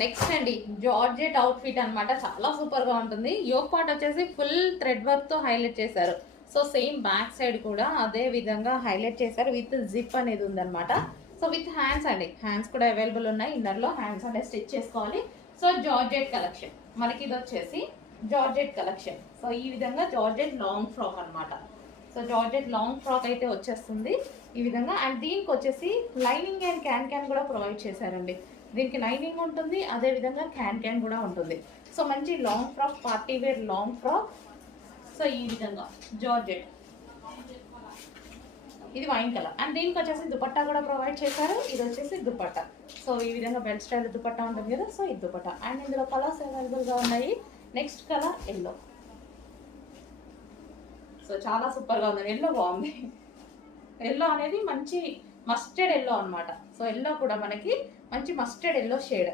Next అండి georgette outfit అన్నమాట. చాలా సూపర్ గా ఉంటుంది. యోక్ పార్ట్ వచ్చేసి ఫుల్ థ్రెడ్ వర్క్ తో హైలైట్ చేశారు. సో సేమ్ బ్యాక్ సైడ్ కూడా అదే విధంగా హైలైట్ చేశారు. విత్ జిప్ అనేది ఉందన్నమాట. సో విత్ హ్యాండ్స్ అండి, హ్యాండ్స్ కూడా అవైలబుల్ ఉన్నాయి. ఇన్నర్ లో హ్యాండ్స్ అనేది స్టిచ్ చేసుకోవాలి. సో జార్జెట్ కలెక్షన్ మనకి ఇది వచ్చేసి జార్జెట్ కలెక్షన్. సో ఈ విధంగా జార్జెట్ లాంగ్ ఫ్రాక్ అన్నమాట. సో జార్జెట్ లాంగ్ ఫ్రాక్ అయితే వచ్చేస్తుంది ఈ విధంగా. అండ్ దీనికి వచ్చేసి లైనింగ్ అండ్ క్యాన్ క్యాన్ కూడా ప్రొవైడ్ చేశారండి. దీనికి లైనింగ్ ఉంటుంది, అదే విధంగా క్యాన్ క్యాన్ కూడా ఉంటుంది. సో మంచి long frock, party wear long frock. So ఈ విధంగా జార్జెట్, ఇది వైన్ కలర్. అండ్ దీనికి వచ్చేసి దుపట్టా కూడా ప్రొవైడ్ చేశారు. ఇది వచ్చేసి దుపట్టా. సో ఈ విధంగా బెల్ట్ స్టైల్ దుపట్టా ఉంటుంది కదా, సో ఇది దుపట్టా. అండ్ ఇందులో కలర్స్ అవైలబుల్ గా ఉన్నాయి. Next colour yellow. సో చాలా సూపర్ గా ఉంది. ఎల్లో బాగుంది. ఎల్లో అనేది మంచి మస్టర్డ్ ఎల్లో అన్నమాట. సో ఎల్లో కూడా మనకి మంచి మస్టర్డ్ ఎల్లో షేడ్.